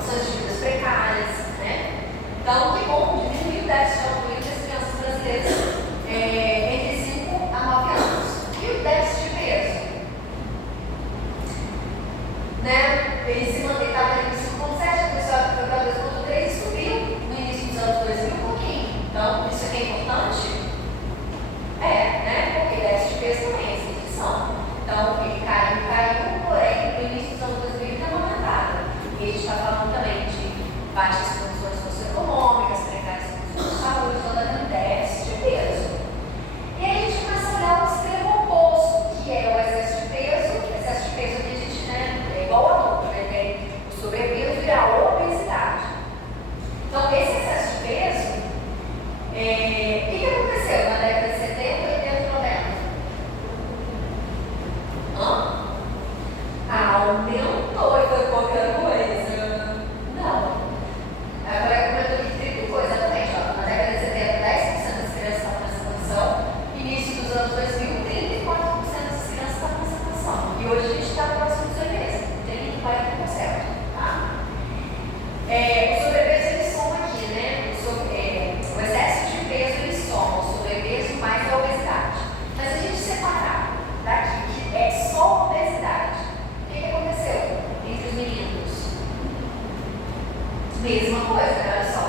condições de vidas precárias, né? Então, que bom, diminuir o déficit de autonomia das crianças brasileiras entre 5 a 9 anos. E o déficit de peso? Né? Ele se mantém, estava em 5,7, pessoal foi para 2,3 e subiu no início dos anos 2000 um pouquinho. Então, isso aqui é importante? Né? Porque déficit de peso também é restrição. Então, ele caiu, porém, no início dos anos 2000 deu uma aumentada. E a gente está falando também de baixas condições socioeconômicas, precárias condições de saúde, toda a déficit de peso. E aí a gente começa a olhar o extremo oposto, que é o excesso de peso. Excesso de peso que a gente, né, é igual a adulto, né? Tem o sobrepeso e a obesidade. Então, esse excesso de peso, o que aconteceu na década de 70, 80 e 90? Aumentou e foi pouca coisa. Não. Agora comentou que 30 coisa exatamente. Na década de 70, 10% das crianças estavam nessa condição. Início dos anos 2000, 34% das crianças estavam nessa condição. E hoje a gente está próximo dos 80%, 30%, 40%. Tá? O sobrepeso ele soma aqui, né? O excesso de peso ele soma o sobrepeso mais a obesidade. Mas a gente separar daqui, que é só obesidade, o que aconteceu entre os meninos? Mesma coisa, né? Olha só.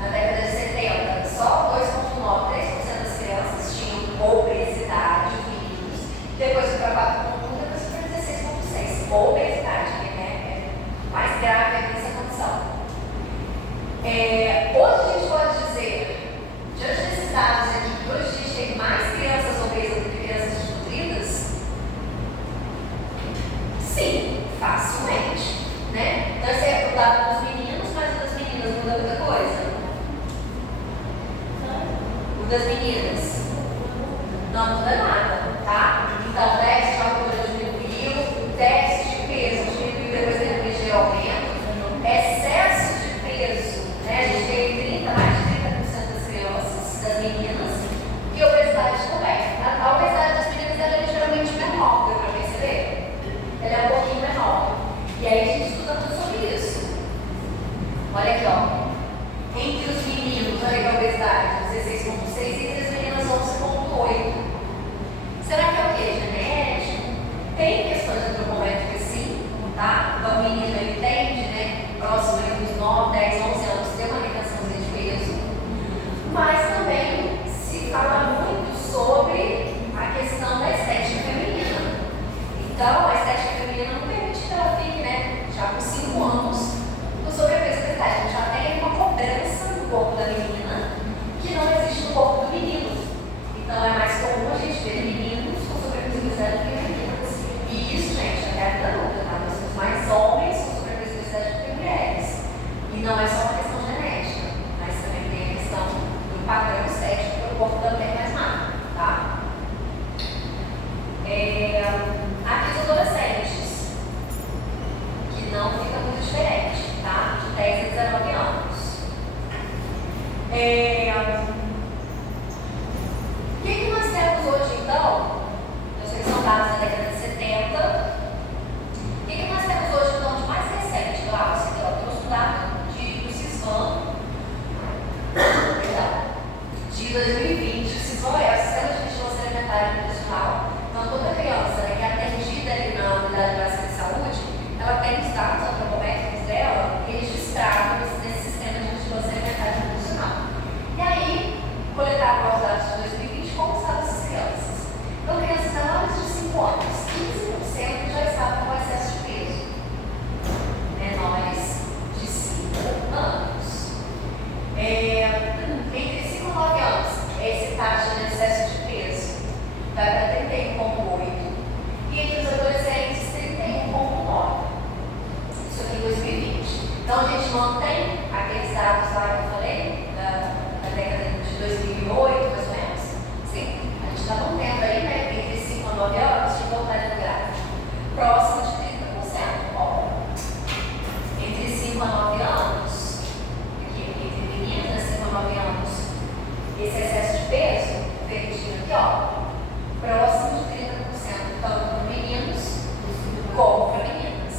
Na década de 70, só 2,9%, 3% das crianças tinham obesidade, os meninos. Depois foi para 4,1%, depois foi para 16,6%. Obesidade, né? É mais grave aqui nessa condição. Hoje a gente pode dizer, diante desses dados aqui, que hoje a gente tem mais crianças obesas do que crianças desnutridas? Sim, facilmente, né? Então esse é o dado dos meninos, mas o das meninas muda muita coisa. O das meninas não muda nada, tá? Então o déficit de altura diminuiu, o déficit de peso diminuiu, depois teve um ligeiro aumento, excesso de peso, né? A gente tem mais de 30% das crianças, das meninas, e obesidade também. A obesidade das meninas ela é ligeiramente menor, deu para perceber? Ela é um pouquinho menor. E aí a gente estuda tudo sobre isso. Olha aqui, ó. Entre os meninos, olha aqui a obesidade, 16,6, entre as meninas, 11,8. Será que é o quê? Genético? Tem questões antropométricas sim, tá? Então o menino ele tende, né? Próximo aí dos 9, 10, 11 anos, ter uma retençãozinha de peso. Mas também se fala muito sobre a questão da estética feminina. Então, a estética feminina não permite que ela fique, né, já com 5 anos, no sobrepeso da idade. Já tem uma cobrança no corpo da menina que não existe no corpo do menino. Então, é mais comum a gente ver meninos com sobrepeso da idade do que meninas. E isso, gente, até a vida adulta, tá? Nós temos mais homens com sobrepeso da idade do que mulheres. E não é só uma questão genética, mas também tem a questão do padrão estético que o corpo também é mais magro, tá? Aqui os adolescentes, que não fica muito diferente, tá? De 10 a 19 anos. O que nós temos hoje, então? Eu sei que são dados da década de 70. O que nós temos hoje, então, de mais recente? Claro, você trouxe o dado do CISVAN, de 2020. O CISVAN é o Sistema de Vigilância Alimentar e Nutricional. Então, toda criança, né, que é atendida ali na Unidade Básica de Saúde, ela tem os dados antropométricos dela registrados nesse Sistema de Vigilância Alimentar e Nutricional. E aí, coletaram os dados de 2020 como estavam essas crianças. Então, crianças menores de 5 anos, 15% já estavam com excesso de peso. Menores de 5 anos. Entre 5 e 9 anos, essa taxa de excesso de peso vai para 31,8. E entre os adolescentes, 31,9. Isso aqui em 2020. Então, a gente mantém aqueles dados lá que eu falei, da década de 2008, mais ou menos? Sim, a gente está mantendo aí, né, entre 5 a 9 anos, de voltar no gráfico, próximo de 30%. Ó, entre 5 a 9 anos, aqui, entre meninas, 5 a 9 anos, esse excesso de peso, verdinho aqui, ó, próximo de 30%, tanto para meninos como para meninas.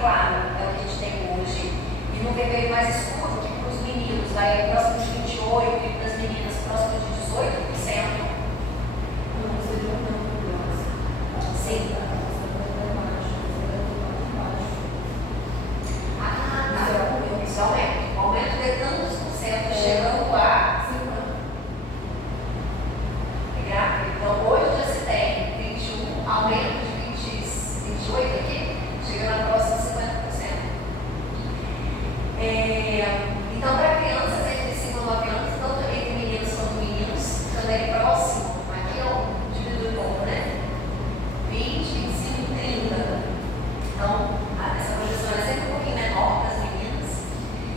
claro é o que a gente tem hoje, e no vermelho mais escuro, que para os meninos vai próximo de 28% e para as meninas próximo de 18%. Sim. Isso aumenta. O aumento de tantos por cento chegando a 50%. É grave. Então hoje já se tem 21%, aumento de 28% aqui, chegando a próxima 50%. Então, para crianças entre 5 e 9 anos, tanto entre meninos quanto meninos, também próximo, aqui eu diminui um pouco, né? 20, 25, 30. Então, essa projeção é sempre um pouquinho menor para as meninas.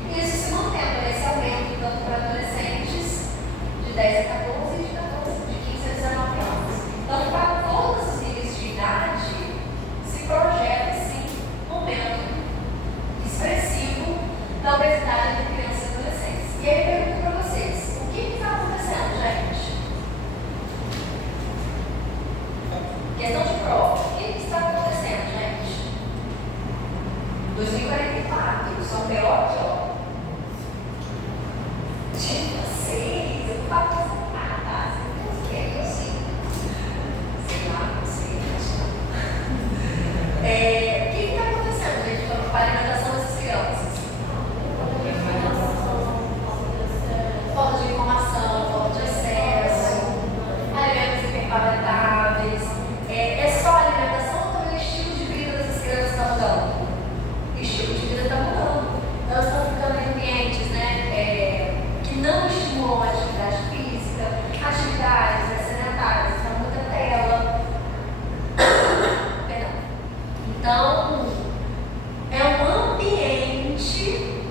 E isso se mantendo, esse aumento, tanto para adolescentes de 10 a 14 e de 15 a 19 anos. Então, para todos os níveis de idade, se projeta, sim, um aumento expressivo da obesidade entre crianças e adolescentes. E aí eu pergunto para vocês, o que está acontecendo, gente? Questão de prova, o que está acontecendo, gente? 2044, São Teótico, ó. Tipo, 6, eu não faço nada, não sei o que eu sei. Sei lá, não sei, acho não. O que está acontecendo, gente, com a alimentação dessas crianças? Falta de informação, falta de acesso, alimentos hiperpalatáveis. É só a alimentação ou também o estilo de vida dessas crianças está mudando? O estilo de vida está mudando. Elas estão ficando em ambientes, né, que não estimulam a atividade física, atividades sedentárias, então muita tela. Perdão. Então, é um ambiente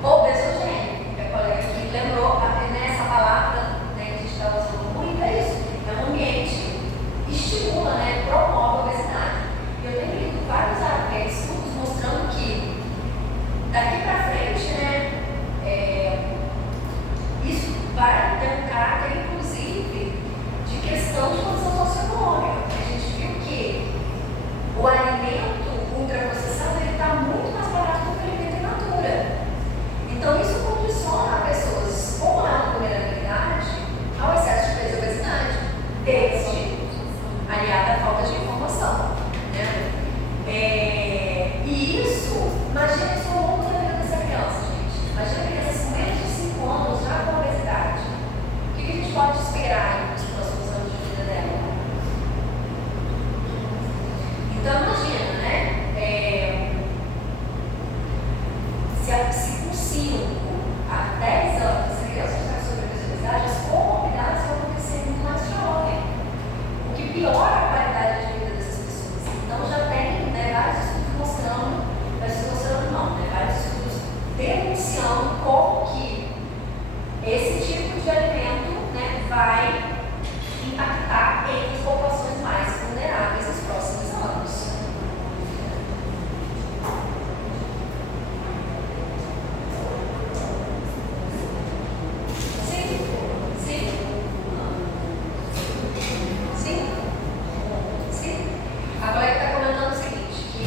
obesogênico. A colega aqui lembrou, essa palavra, né, que a gente está usando muito, é isso. É um ambiente que estimula, né, promove a obesidade. E eu tenho lido vários estudos mostrando que daqui para frente, né, isso vai ter um caráter, inclusive, de questão de condição socioeconômica. A gente viu que o alimento ultraprocessado está muito mais barato do que o alimento in natura. Então, isso condiciona pessoas com maior vulnerabilidade ao excesso de peso e obesidade, desde aliada à falta de informação. Né? E isso, imagina isso ao longo da vida dessa criança, gente. Imagina crianças com menos de 5 anos já com obesidade. O que a gente pode esperar nos próximos anos de vida dela? Então, imagina, né? Se com 5 a 10 anos essa criança está com sobrepeso e obesidade, as comorbidades vão acontecer muito mais jovem, o que piora a qualidade de vida dessas pessoas. Então, já tem, né, vários estudos mostrando, vários estudos denunciando como que esse tipo de alimento, né, vai impactar entre as populações mais vulneráveis nos próximos anos. Sim. A colega está comentando o seguinte, que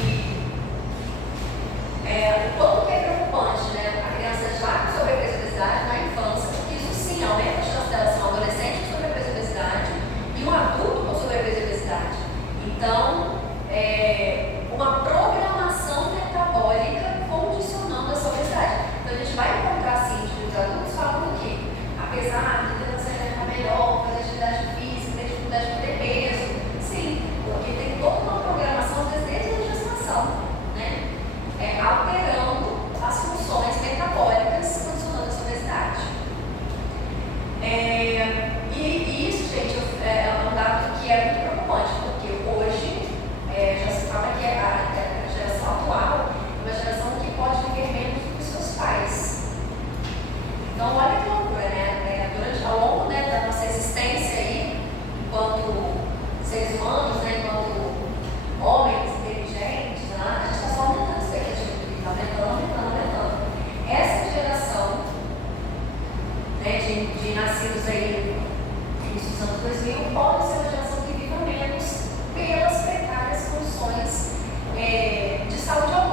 todo que é preocupante, né? A criança já com sobrepeso e obesidade na infância, porque isso sim aumenta a chance dela ser um adolescente com sobrepeso e obesidade e um adulto com sobrepeso e obesidade. Então, uma programação metabólica condicionando essa obesidade. Então, a gente vai encontrar sim indivíduos adultos falando que, apesar de ter uma saúde melhor, fazer atividade física, ter dificuldade de ter peso, sim, porque tem toda uma programação, às vezes desde a gestação, né? Alterando as funções metabólicas, condicionando essa obesidade. E isso, gente, é um dado que é muito preocupante, porque hoje já se fala que a geração atual é uma geração que pode viver menos do que os seus pais. Então, olha que loucura, né? Ao longo, né, da nossa existência aí, enquanto seres humanos, né, enquanto homens inteligentes, né, a gente está só aumentando a expectativa de vida, aumentando. Essa geração, né, de nascidos aí nos anos 2000 pode ser uma geração que viva menos pelas precárias condições de saúde ao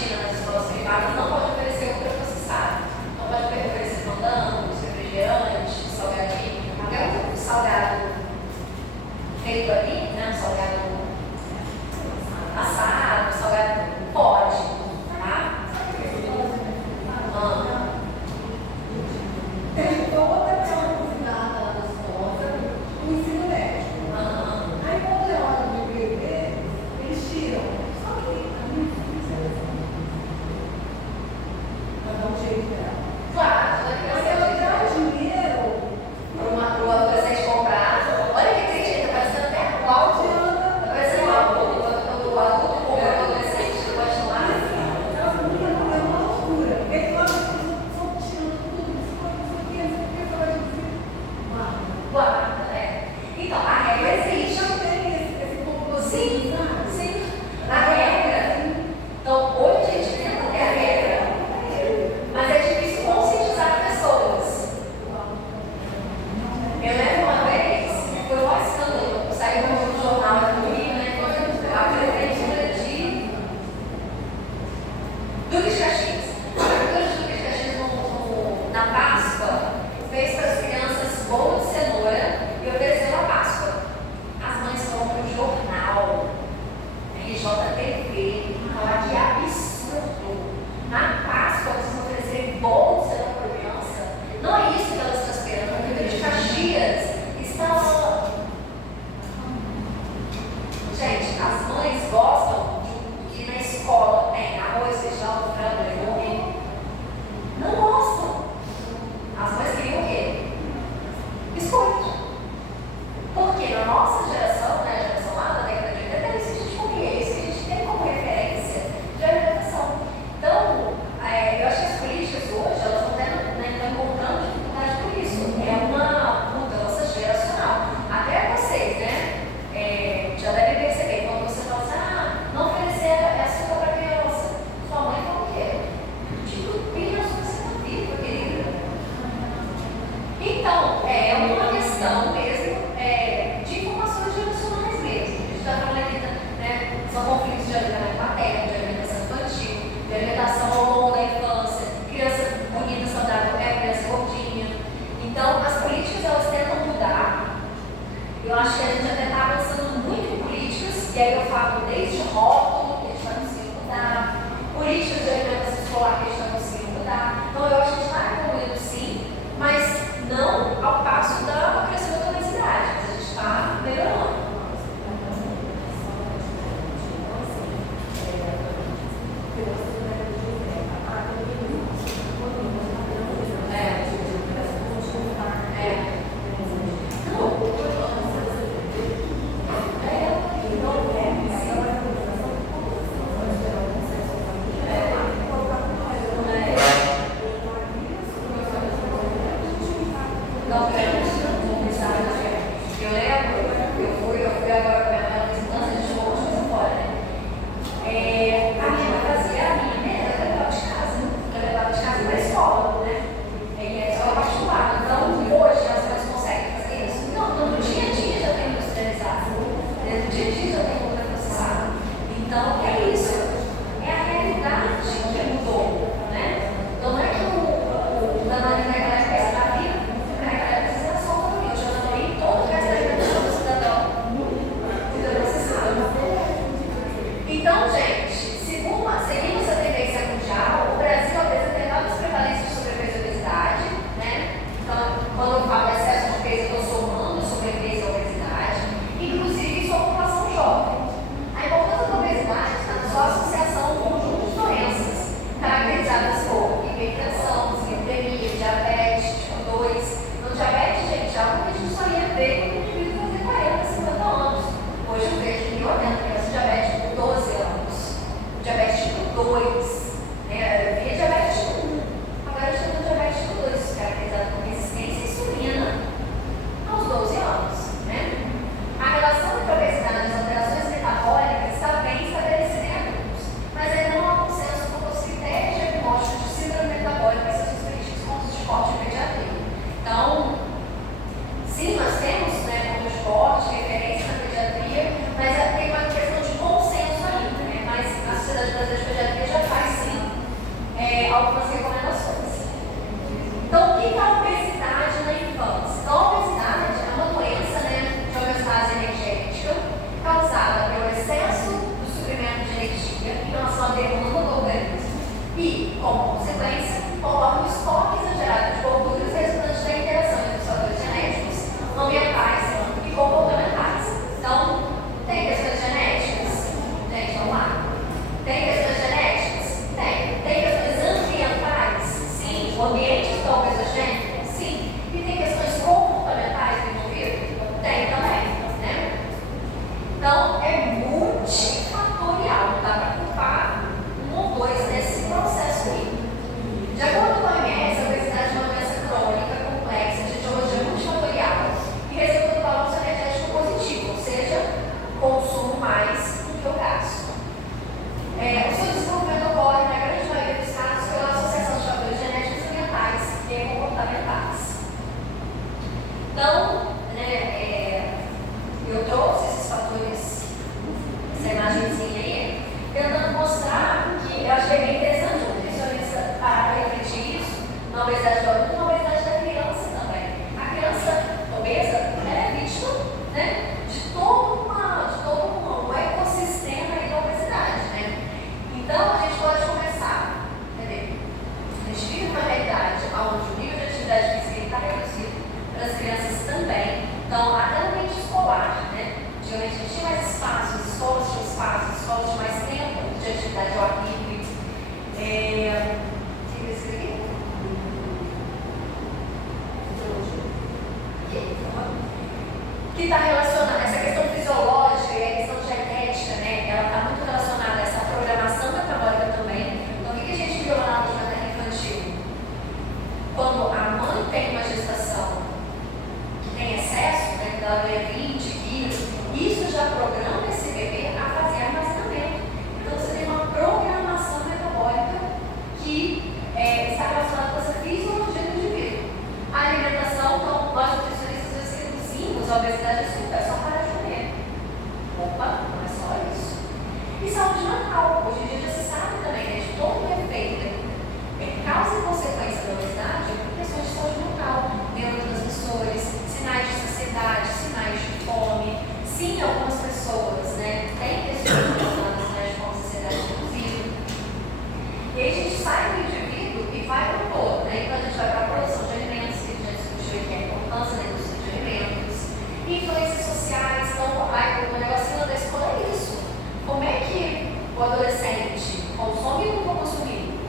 cantina nas escolas privadas não pode oferecer ultraprocessado. Não pode oferecer mandangos, refrigerante, salgadinho, até um salgado feito ali, né? Um salgado assado, um salgado pode, tá? Tem toda aquela cozinhada lá da escola, o ensino médio. Aí quando é hora do bebê, eles tiram. Só que a minha filha para dar um jeito dela. Claro, Mas ela dá o dinheiro para o adolescente comprar. Olha que triste, está parecendo até o álcool. Está parecendo o álcool. Quando o adulto compra o adolescente, ele pode tomar. ela não é uma loucura. Porque eles falam que estão tirando tudo, isso aqui, você vai dizer. Guarda, né? Então, a regra existe. Não tem esse compromisso. Sim, sim. A regra. Então, hoje a gente tenta ter a regra, mas é difícil conscientizar pessoas. Eu lembro uma vez, foi um escândalo, saiu no jornal do Rio, né? A prefeitura de Duque de Caxias. A prefeitura de Duque de Caxias, na Páscoa, fez para as crianças bolo de cenoura e ofereceu a Páscoa. As mães foram para o jornal, RJTV, falar que absurdo. Na Páscoa, vocês vão oferecer bolo de cenoura para a criança. Não é isso que elas estão esperando. A prefeitura de Caxias está. Gente, as mães gostam de que na escola tem arroz, feijão, frango, legume. Não gostam. As mães queriam o quê? Biscoito. Porque na nossa geração, né, a geração lá da década de 80, era isso que a gente comia, isso que a gente tem como referência de alimentação. Então, eu acho que as políticas hoje, elas estão encontrando dificuldade por isso. É uma mudança geracional. Até vocês, né, já devem perceber, quando você fala assim, não oferecer açúcar para criança, sua mãe fala o quê? Tipo, criança, você não viva, querida. Então, é uma questão mesmo de informações geracionais mesmo. A gente está falando aqui, né, são conflitos de alimentação materna, de alimentação infantil, de alimentação ao longo da infância, criança bonita, saudável, criança gordinha. Então, as políticas, elas tentam mudar. Eu acho que a gente até está avançando muito em políticas, e aí eu falo desde rótulo, que a gente está conseguindo mudar, políticas de alimentação escolar, que a gente está conseguindo mudar. Então, eu acho que a gente está evoluindo sim, mas não ao passo do crescimento da obesidade, mas a gente está melhorando. Não, vou pensar, eu lembro, eu fui agora com a minha visitância, a gente voltou de fora, né? A minha mãe fazia a minha mesa, eu levava de casa, para a escola, né? E é escola particular. Então, hoje as mães conseguem fazer isso? Não, no dia a dia já tem industrializado, no dia a dia já tem ultraprocessado. Então, é isso, é a realidade que mudou, né? Então, não é que o danado naquela época estava vivo. Então, gente, seguindo essa tendência mundial, o Brasil apresenta enormes prevalências de sobrepeso e obesidade, né? Então, quando eu falo de excesso de peso, eu estou somando sobrepeso e obesidade, inclusive sua população jovem. A importância da obesidade está na sua associação a um conjunto de doenças, caracterizadas por hipertensão, dislipidemia, diabetes, tipo 2. No diabetes, gente, é algo que a gente só ia ver quando o indivíduo fazer 40, 50 anos. Hoje eu vejo que eu atendo criança diabética por 12 anos. Diabetes tipo 2, né? Eu via diabetes tipo 1. Agora eu estou com diabetes tipo 2, caracterizado por resistência à insulina aos 12 anos, né? A relação entre a obesidade e as alterações metabólicas está bem estabelecida em adultos, mas ainda não há consenso quanto aos critérios diagnósticos de síndrome metabólica e seus respectivos pontos de corte de pediatria. Então, sim, nós temos, né, pontos de corte, referência na pediatria, mas tem uma questão de consenso ainda, né? Mas a Sociedade Brasileira de Pediatria já faz Então, a gente pode começar, entendeu? A gente vive uma realidade onde o nível de atividade física está reduzido para as crianças também. Então, até no ambiente escolar, né? Antigamente a gente tinha mais espaço, as escolas tinham espaço, as escolas tinham mais tempo de atividade ao ar livre. Que está relacionada, essa questão fisiológica e a questão genética, né? Ela está muito relacionada a essa programação metabólica também. Então, o que a gente viu lá na aula de matéria infantil? Quando a mãe tem uma gestação que tem excesso, né? Que ela ganha 20 quilos, isso já programa esse bebê a fazer armazenamento. Então, você tem uma programação metabólica que está relacionada com essa fisiologia do indivíduo. A alimentação, então, nós nutricionistas reduzimos a obesidade é só para de comer. Opa, não é só isso. E saúde mental. Hoje em dia já se sabe também, né, de todo o efeito, causa e consequência da obesidade, questões de saúde mental, neurotransmissores, sinais de saciedade, sinais de fome. Sim, algumas pessoas, né, têm questões relacionadas a sinais de fome, saciedade, inclusive. E aí a gente sai do indivíduo e vai para o todo, né? Então a gente vai para a produção de alimentos, que a gente já discutiu aqui a importância da indústria de alimentos, influências sociais. Então, o negocinho da escola é isso. Como é que o adolescente consome ou não vai consumir?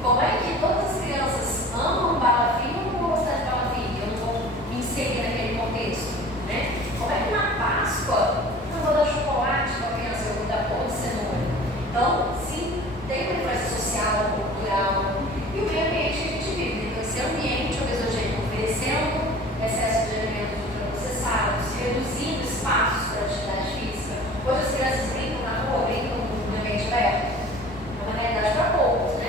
Como é que todas as crianças amam bala fina ou não vão gostar de bala fina? Eu não vou me inserir naquele contexto, né? Como é que na Páscoa eu vou dar chocolate para a criança, eu vou dar pão de cenoura? Então, sim, tem uma influência social, cultural e o meio ambiente que a gente vive. Então, esse ambiente obesogênico oferecendo excesso de alimentos ultraprocessados, reduzindo espaços para atividade física. Hoje as crianças brincam na rua, brincam no ambiente aberto. É uma realidade para poucos, né?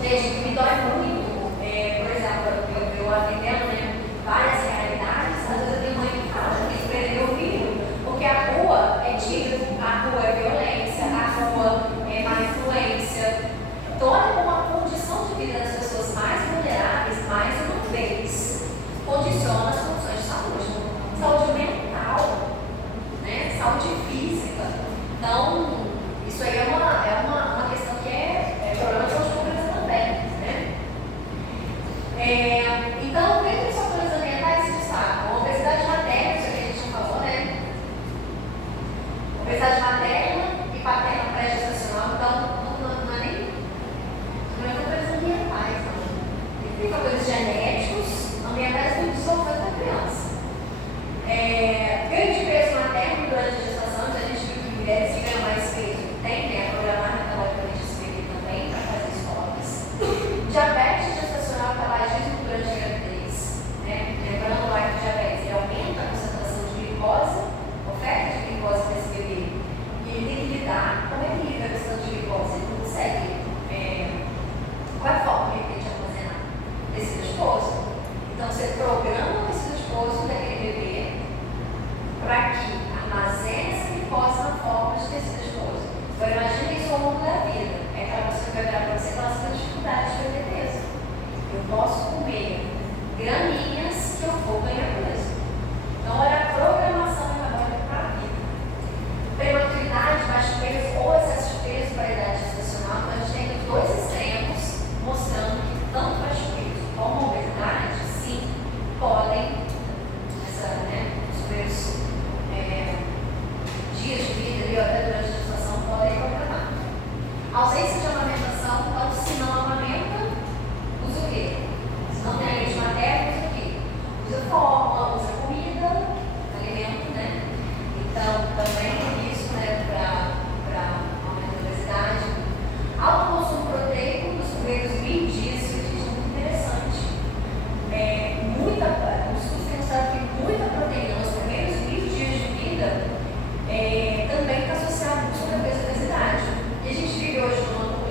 Gente, o que me dói muito, por exemplo, eu atendendo, né, várias realidades, às vezes eu tenho mãe que fala, tem que prender o filho, porque a rua é tiro, a rua é violência, a rua é má influência. Torna uma condição de vida das pessoas mais vulneráveis, mais uma vez, condiciona as condições de saúde. Saúde mental, né? Saúde física. Então, isso aí é uma questão que é problema de saúde pública também, né? Então, dentro dos fatores ambientais se destacam a obesidade materna, isso aqui a gente não falou, né? Obesidade materna e paterna pré-gestacional, então não é nem fatores ambientais, não. Tem fatores genéticos, ambientais muito desenvolvimento da criança. Ganho de peso materno durante a gestação, então a gente viu que mulheres que ganham mais peso têm, né, a programar metabolicamente esse bebê também para fazer escolas. Diabetes gestacional, tabagismo durante a gravidez, né? Lembrando lá que o diabetes ele aumenta a concentração de glicose, oferta de glicose para esse bebê. E ele tem que lidar, como é que lida a questão de glicose? Ele não consegue. Qual é a forma que ele tem de armazenar? Tecido adiposo. Então você programa o tecido adiposo daquele bebê para que armazene essa glicose na forma de tecido adiposo. Agora imagine isso ao longo da vida. É aquela pessoa que vai virar para você e falar, você tem dificuldade de perder peso. Eu posso comer graminhas que eu vou ganhar peso. Então olha a programação metabólica para a vida. Prematuridade, baixo peso ou excesso de peso para a idade gestacional, então a gente tem os dois extremos mostrando que tanto baixo peso como obesidade, sim, podem, os primeiros dias de vida ali, até durante a gestação, podem programar. Ausência de amamentação, então, se não amamenta, usa o quê? Se não tem leite materno, usa o quê? Usa fórmula, usa comida, alimento, né? Então, também tem isso, né, para aumento da obesidade. Alto consumo proteico nos primeiros 20 dias, isso aqui é muito interessante. Os estudos têm mostrado que muita proteína nos primeiros 20 dias de vida também está associado com sobrepeso e obesidade. E a gente vive hoje numa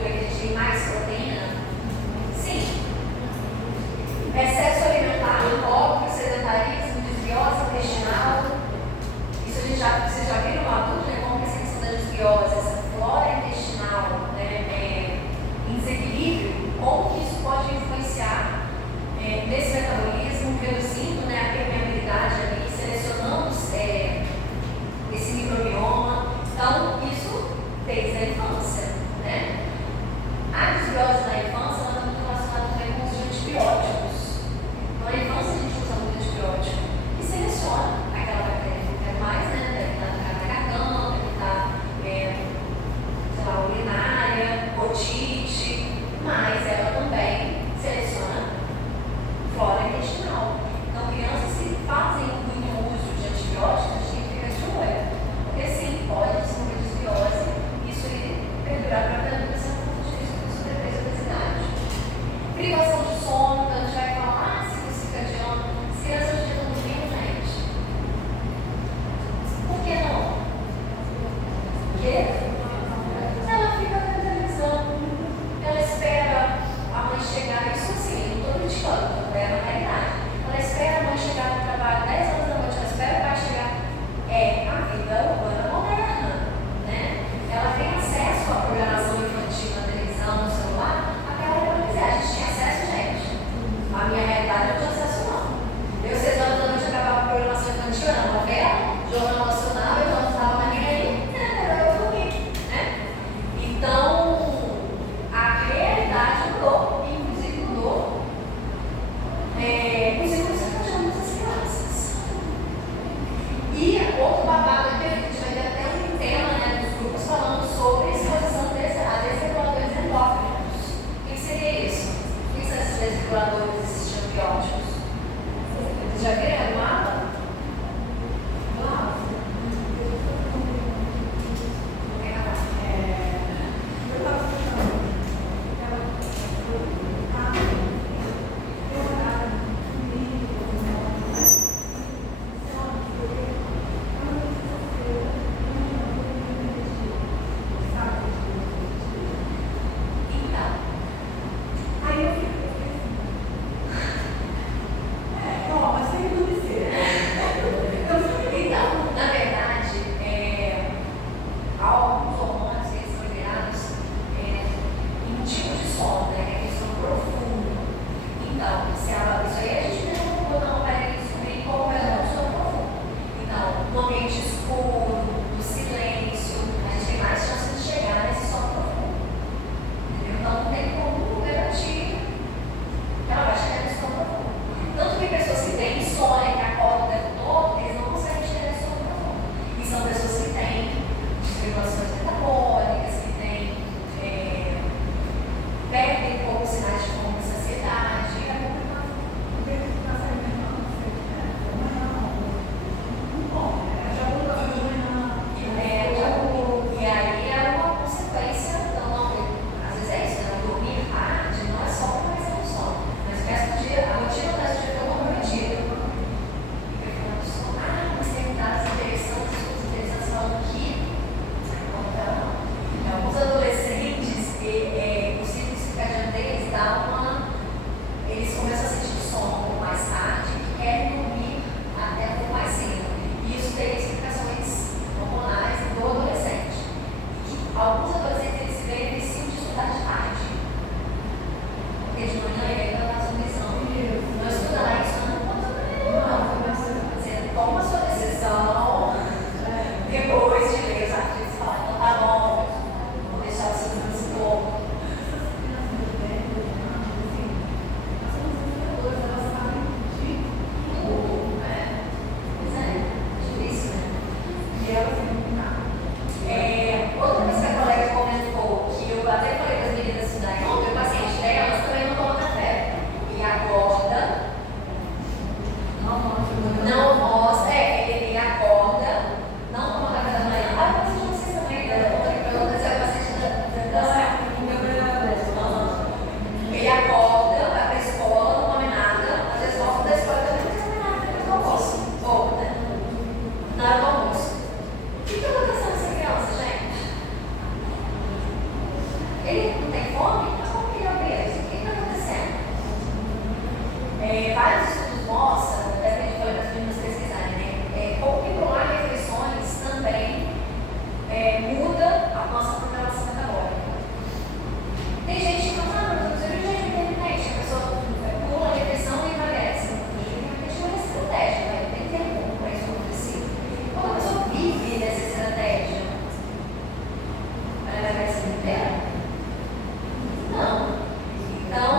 fome, mas como que ele é obeso? O que está acontecendo? Vários estudos mostram, até que foi para as meninas pesquisarem, né? Como que pular refeições também muda a nossa programação metabólica. Tem gente que fala, mas eu preciso de jejum intermitente, a pessoa pula a refeição e emagrece. O jejum intermitente é uma estratégia, né? Tem que ter um para isso acontecer. Quando a pessoa vive dessa estratégia, ela emagrece inteira? Não. Então,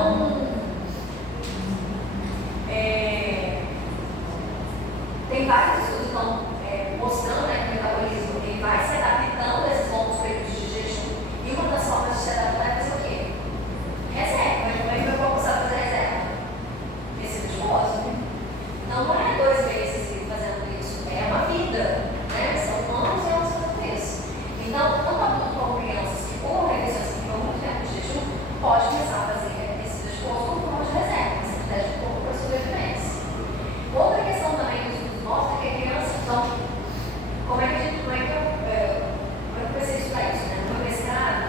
tem vários estudos que estão mostrando, né, que o metabolismo ele vai se adaptando a esses longos períodos de jejum. E uma das formas de se adaptar é fazer o quê? Reserva. Como é que meu corpo sabe fazer reserva? Tecido adiposo. Então não é 2 meses fazendo isso, é uma vida, né? São anos e anos fazendo isso. Então, tanto adulto como crianças que pulam refeições que ficam muito tempo de jejum, pode começar a fazer tecido adiposo como forma de reserva, uma estratégia de corpo para sobrevivência. Outra questão também que os estudos mostram é que a criança, então, como é que eu comecei a estudar isso, né? No meu mestrado,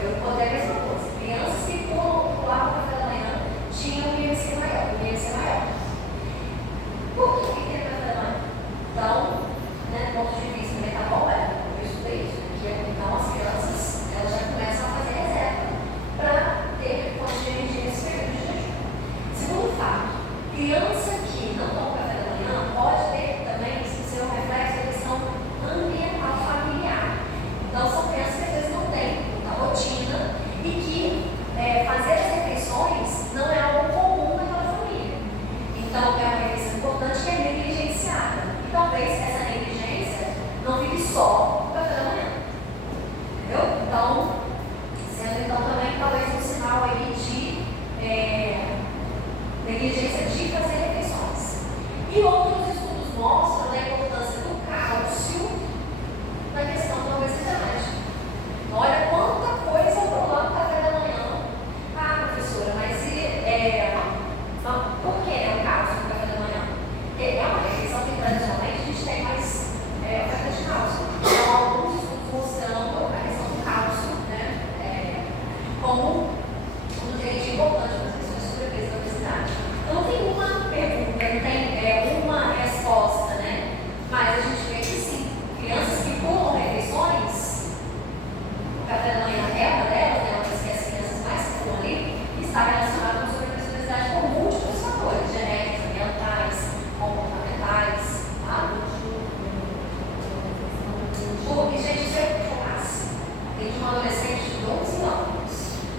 eu encontrei a mesma coisa. Crianças que pulavam o café da manhã tinham um IMC maior. Por que tem café da manhã? Então, né, do ponto de vista metabólico, eu estudei isso, né? Que então as crianças elas já começam a fazer reserva para ter fonte de energia nesse período de jejum. Segundo fato, criança que não toma café da manhã pode ter também ser um reflexo da questão ambiental familiar. Então, são crianças que às vezes não têm muita rotina e que fazer as refeições não é algo comum naquela família. Então, é uma refeição importante que é negligenciada. E talvez essa negligência não fique só no café da manhã. Entendeu? Então, sendo então também talvez um sinal aí de negligência de fazer refeições. E outros estudos mostram a importância do cálcio na questão da obesidade. Olha quanta coisa eu vou lá no café da manhã. Ah, professora, mas por que é o cálcio no café da manhã? Porque é uma refeição que tradicionalmente a gente tem mais oferta de cálcio. Então, alguns estudos mostrando a questão do cálcio, né, como um nutriente importante para as questões de sobrepeso da obesidade. Então, não tem uma pergunta, não tem uma resposta, né? Mas a gente vê que sim, crianças que pulam refeições, o café da manhã é uma delas, né? Uma das que as crianças mais pulam ali, está relacionada com sobrepeso da obesidade com múltiplos fatores, genéticos, ambientais, comportamentais, tá? Porque, gente, isso é fácil. Tem de uma adolescente de 12 anos,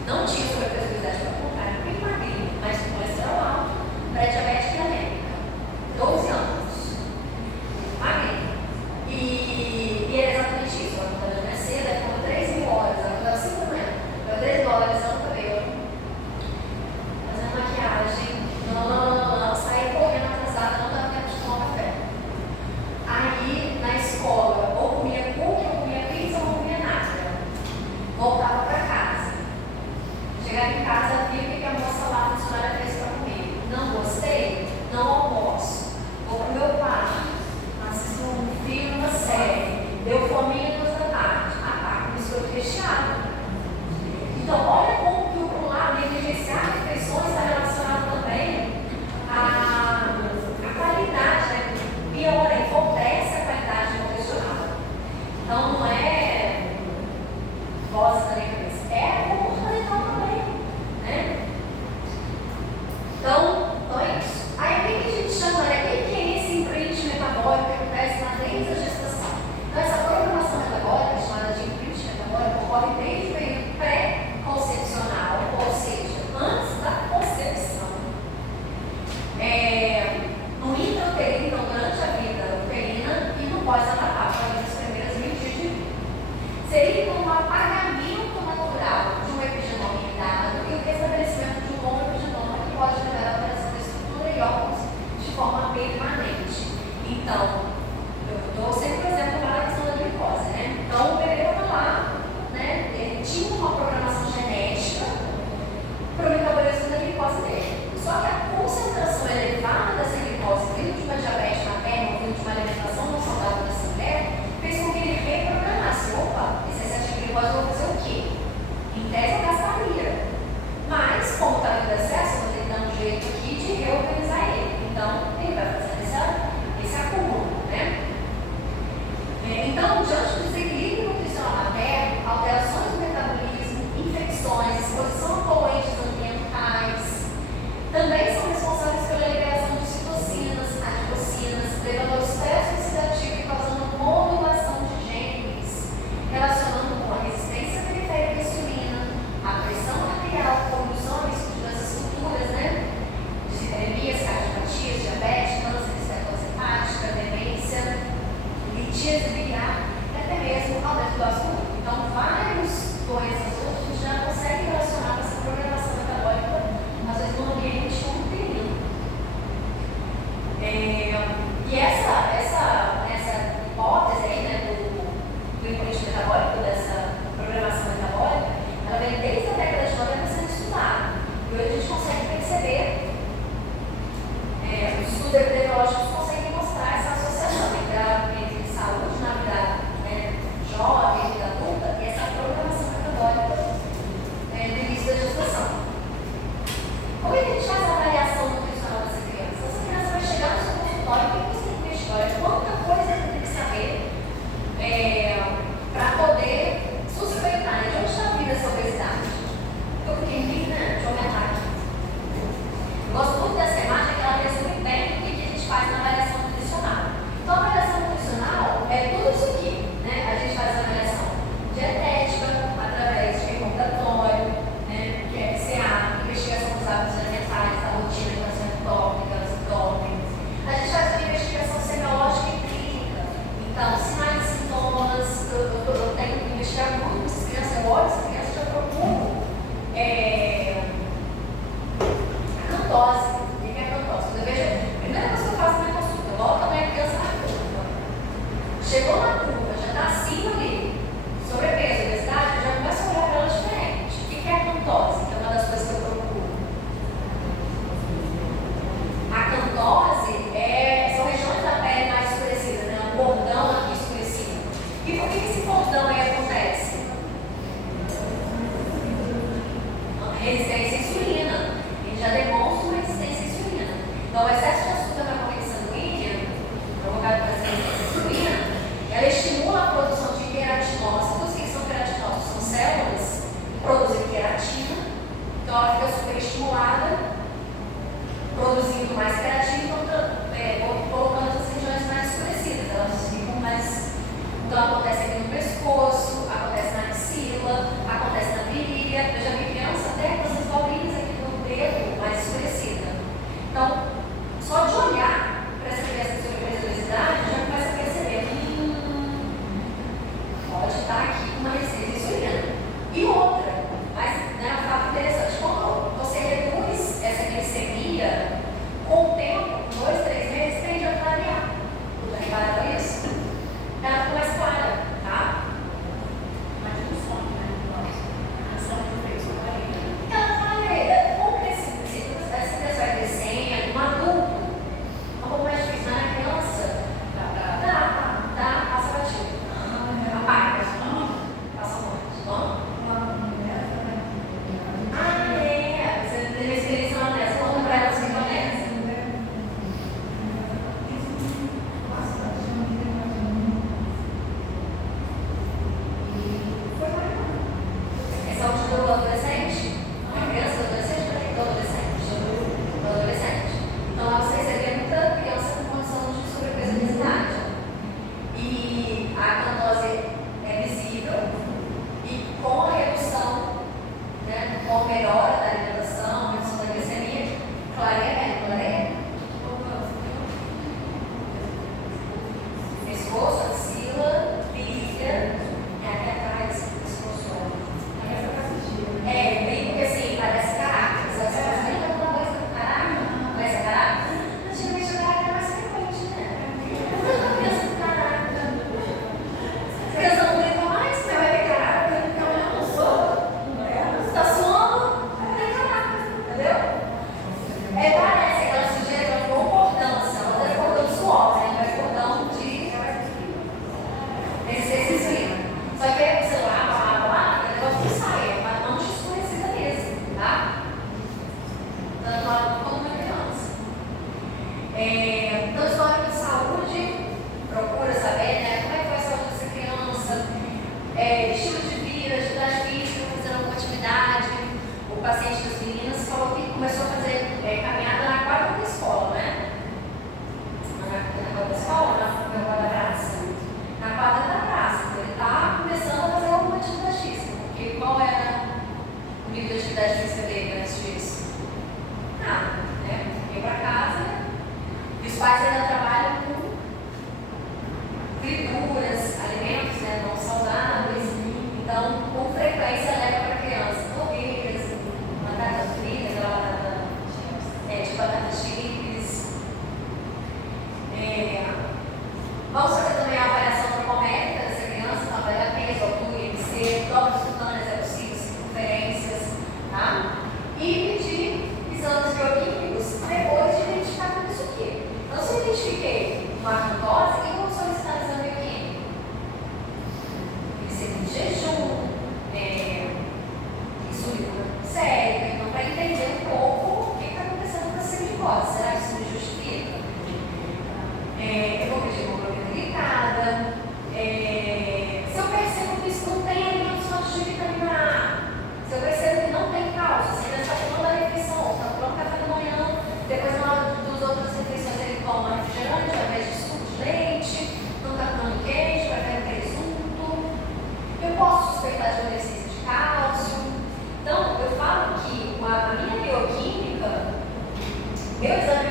não tinha sobrepeso da obesidade, pelo contrário, bem magrinho, mas com colesterol alto, pré-diabética e anêmica. 12 anos. Magrinho. E era exatamente isso. Ela estava de manhã cedo, ela ficou 3.000 horas, ela estava 5 da manhã. Ficou 3 horas, ela no cabelo, fazendo maquiagem, não, saía correndo atrasada, não dava tempo de tomar café. Aí, na escola, ou comia cookie, ou comia pizza, ou comia nada. Voltava para casa. Chegava em casa, via o que a moça lá na funcionária fez para comer. Não gostei, não almoço. Vou pro meu quarto, assisto um filme, uma série. Deu fominha 2 da tarde. Tá com biscoito recheado. Então, olha como que o pular, negligenciar refeições está relacionado também à qualidade, né? Piora, empobrece a qualidade nutricional. Então, não é voz da minha cabeça, é comportamental também, né? Então ela fica super estimulada, produzindo mais creatina, colocando essas regiões mais escurecidas. Elas ficam mais. Então acontece aqui no pescoço, acontece na axila, acontece na virilha. Eu já vi criança até com essas bolinhas aqui no dedo mais escurecida. Então, só de olhar para essa criança sobre preciosidade, já começa a perceber. Pode estar aqui com uma receita insulina. E outra, mas né, um fato interessante, quando você reduz essa glicemia, com o tempo, 2, 3 meses, tende a clarear. Tá ligado a isso? Ela fica mais clara, tá? Mas não só, né? Nossa, não fez o carinho. Ela clareia. Com o crescimento, essa criança vai crescendo, um adulto, um pouco mais difícil, na criança, dá, passa batido. Apaga, passa muito. Não? Eles são honestos, vamos para elas que conhecem. É saúde do adolescente? Uma criança, adolescente, do adolescente. Do adolescente. Então lá você recebe muita criança com condição de sobrepeso e obesidade. E a acantose é visível e com a redução, né, com a melhora da alimentação, redução da glicemia, clareia. Pescoço, axila, virilha, é aqui atrás, pescoço. Bem porque assim, parece caraca. Você nem vai falar mais do caraca? Parece caraca? Antigamente o caraca era mais frequente, né? Eu não penso no caraca. As crianças não brincam mais, você vai ver caraca. Eu não sou. Você tá suando? Tem caraca, entendeu? Parece aquela sujeira que ela ficou um cordão, assim, ela não é cordão de suor, né? Mas cordão de resistência insulina. Só que aí você lava a água lá, o negócio que sai, mas não te escurecida mesmo, tá? Tanto adulto quanto uma criança. Então, histórico de saúde, procura saber, né? Como é que vai a saúde dessa criança, estilo de vida, atividade física, fazendo alguma atividade. O paciente das meninas falou que começou a fazer caminhada na quadra da escola, né? Na quadra da escola, na quadra da praça. Na quadra da praça. Então, ele está começando a fazer alguma atividade física. Porque qual era o nível de atividade física dele antes disso? Nada, né? Ia para casa e os pais ainda trabalham com frituras, alimentos, né, não saudáveis. Então, com frequência, leva para a criança corridas, batata frita, aquela batata de batata chips. Vamos fazer também a avaliação antropométrica dessa criança, então avaliar peso, altura, IMC, dobras cutâneas, é possível, circunferências, tá? E pedir exames bioquímicos depois de identificar tudo isso aqui. Então, se eu identifiquei uma acantose, o que eu vou solicitar exame bioquímico? Receita de jejum, insulina séria, então para entender um pouco o que está acontecendo com essa glicose. Será que isso me justifica? Eu vou pedir hemoglobina glicada. Se eu percebo que isso não tem alimentos fontes de vitamina A, se eu percebo que não tem cálcio, se ele está tomando a refeição, está tomando café da manhã, depois na hora das outras refeições ele toma refrigerante ao invés de suco de leite, não está tomando queijo, vai ter presunto. Eu posso suspeitar de uma deficiência de cálcio. Então, eu falo que a minha bioquímica, meu exame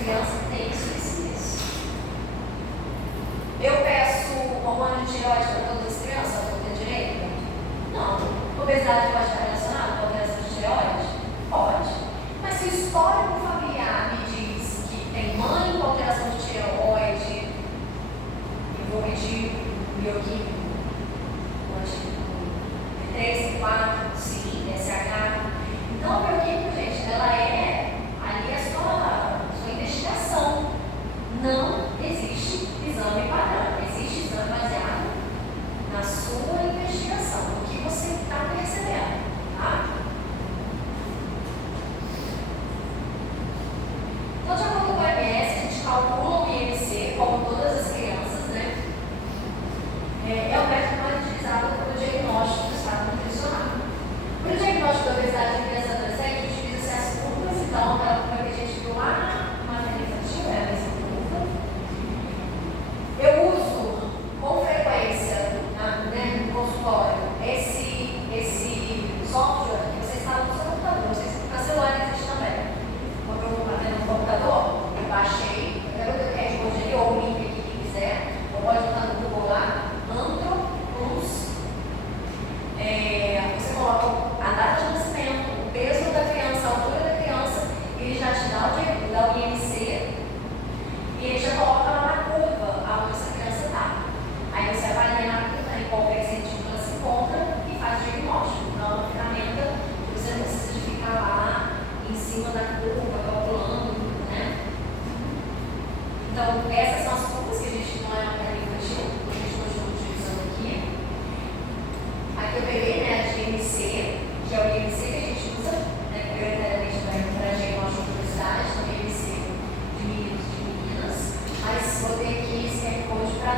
crianças têm isso. Eu peço hormônio de tireoide para todas as crianças, vão ter direito? Não. Obesidade pode estar relacionada com alteração de tireoide? Pode. Mas se o histórico familiar me diz que tem mãe com alteração de tireoide, eu vou medir o bioquímico, T3, T4, sim, SH. Então, a bioquímica, gente, ela é ali a sua investigação. Não existe exame padrão, existe exame baseado na sua investigação, no que você está percebendo, tá? Então, de acordo com o OMS, a gente calcula o IMC, como todas as crianças, né? É o método mais utilizado para o diagnóstico do estado nutricional. Para o diagnóstico da obesidade em criança e adolescente, utiliza-se as curvas, então, aquela curva que a gente viu lá na matéria infantil, é a mesma curva. Eu uso com frequência no consultório esse software que você instala no seu computador, não sei se para celular existe também. Quando eu vou bater no computador, eu baixei, eu quero o QR Code ali, ou o link aqui, quem quiser, ou pode botar no Google lá, Antro Plus. Você coloca a data de nascimento, o peso da criança, a altura da criança, ele já te dá o IMC e ele já coloca lá na curva aonde essa criança está. Aí você avalia em qual percentil ela se encontra e faz o diagnóstico. Então, é uma ferramenta que você não precisa de ficar lá em cima da curva, calculando, né? Então, essas são as curvas que a gente não é na matéria infantil, que a gente continua utilizando aqui. Aqui eu peguei, né, a de IMC, que é o IMC que a gente usa, né, prioritariamente para diagnóstico de obesidade, também IMC de meninos e de meninas, mas vou ter aqui esse QR Code para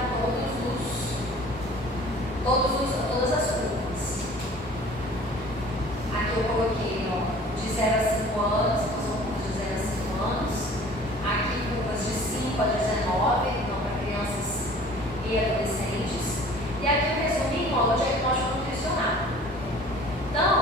todas as curvas. Aqui eu coloquei, ó, de 0 a 5 anos, então são curvas de 0 a 5 anos. Aqui curvas de 5 a 19, então para crianças e adolescentes. E aqui o resuminho, ó, o diagnóstico nutricional. Então,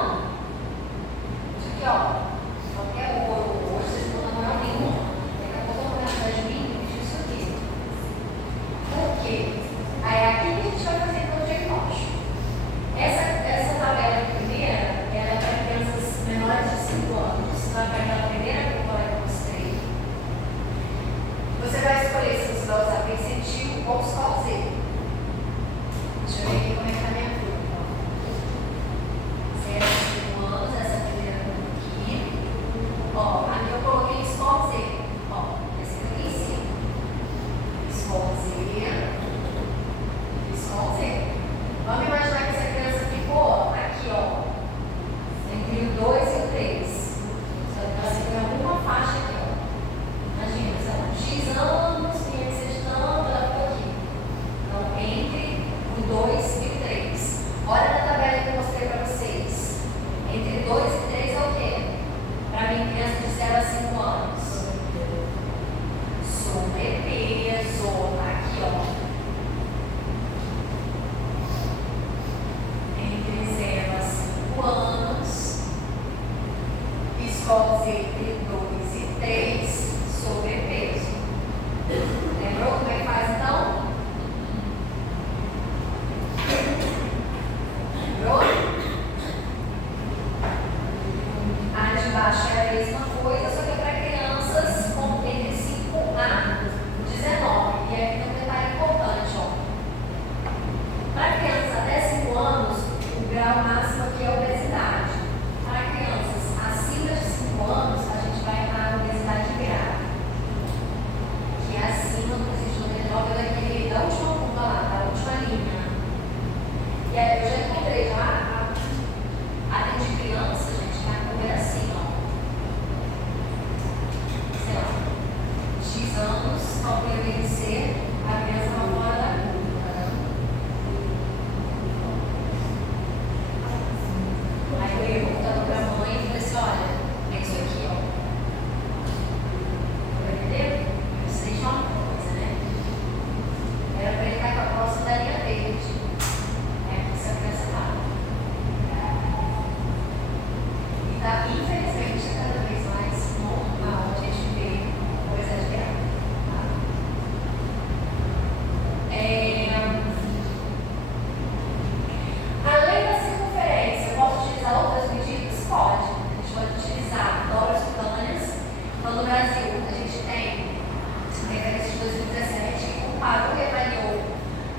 referência de 2017, que comparou e avaliou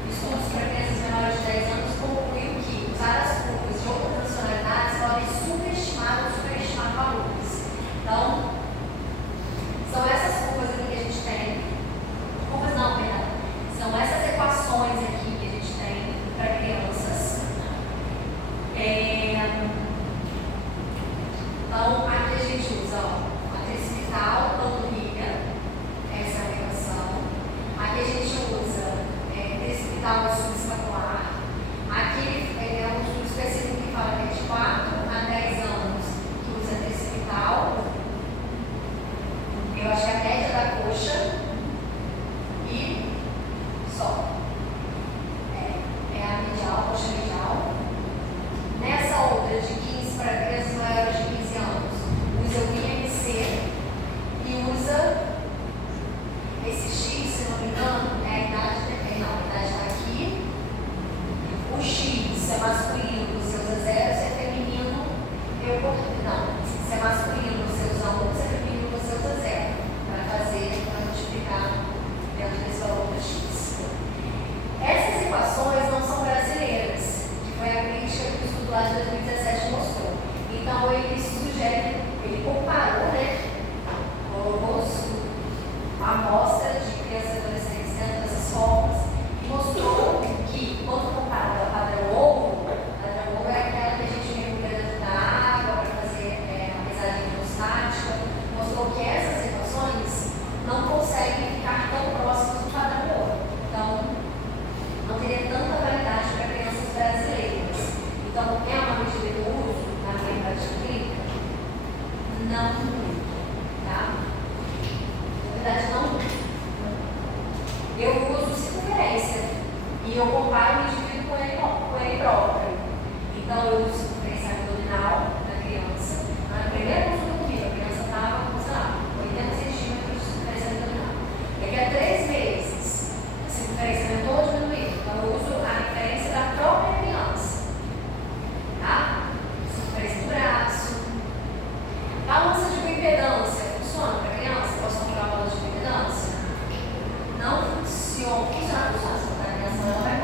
estudos para crianças menores de 10 anos, concluiu que usar as curvas de outras nacionalidades podem subestimar ou superestimar valores. Então, são essas curvas aqui que a gente tem. Curvas não, perdão. São essas equações aqui que a gente tem para crianças. Então, aqui a gente usa a tricidal, panturrilha, essa é a equação. Aqui a gente usa tricidal subescapular. Aqui é um estudo específico que fala que é de 4 a 10 anos que usa tricidal. Eu acho que é a média da coxa e só. É a medial, coxa medial. Nessa outra de 15 para crianças maiores de 15 anos, usa o IMC e usa esse X, se não me engano, é a idade, não, a idade está aqui. O X é masculino, você usa 0, se é feminino, se é masculino, você usa 1, se é feminino, você usa 0, para multiplicar dentro desse valor do X. Essas equações não são brasileiras, que foi a crítica que o estudo lá de 2017 mostrou. Então, ele sugere, ele comparou, colocou a amostra de crianças e adolescentes dentro dessas formas e mostrou que, quando comparado ao padrão ouro é aquela que a gente mergulha dentro da água para fazer a pesagem hidrostática, mostrou que essas equações não conseguem ficar tão próximas do padrão ouro. Então, não teria tanta validade para crianças brasileiras. Então, é uma medida que eu uso na minha prática clínica? Não muito, tá? Na verdade, não muito. Eu uso circunferência e eu comparo o indivíduo com ele próprio. Então, eu uso circunferência abdominal da criança. Na primeira consulta comigo, a criança estava com, sei lá, 80 centímetros de circunferência abdominal. Daqui a 3 meses, a circunferência aumentou ou diminuiu. Então, eu uso a referência da própria criança. Tá? Circunferência do braço. Balança de bioimpedância funciona para criança? Posso comprar balança de bioimpedância? Não funciona. Funciona. Se a criança ela vai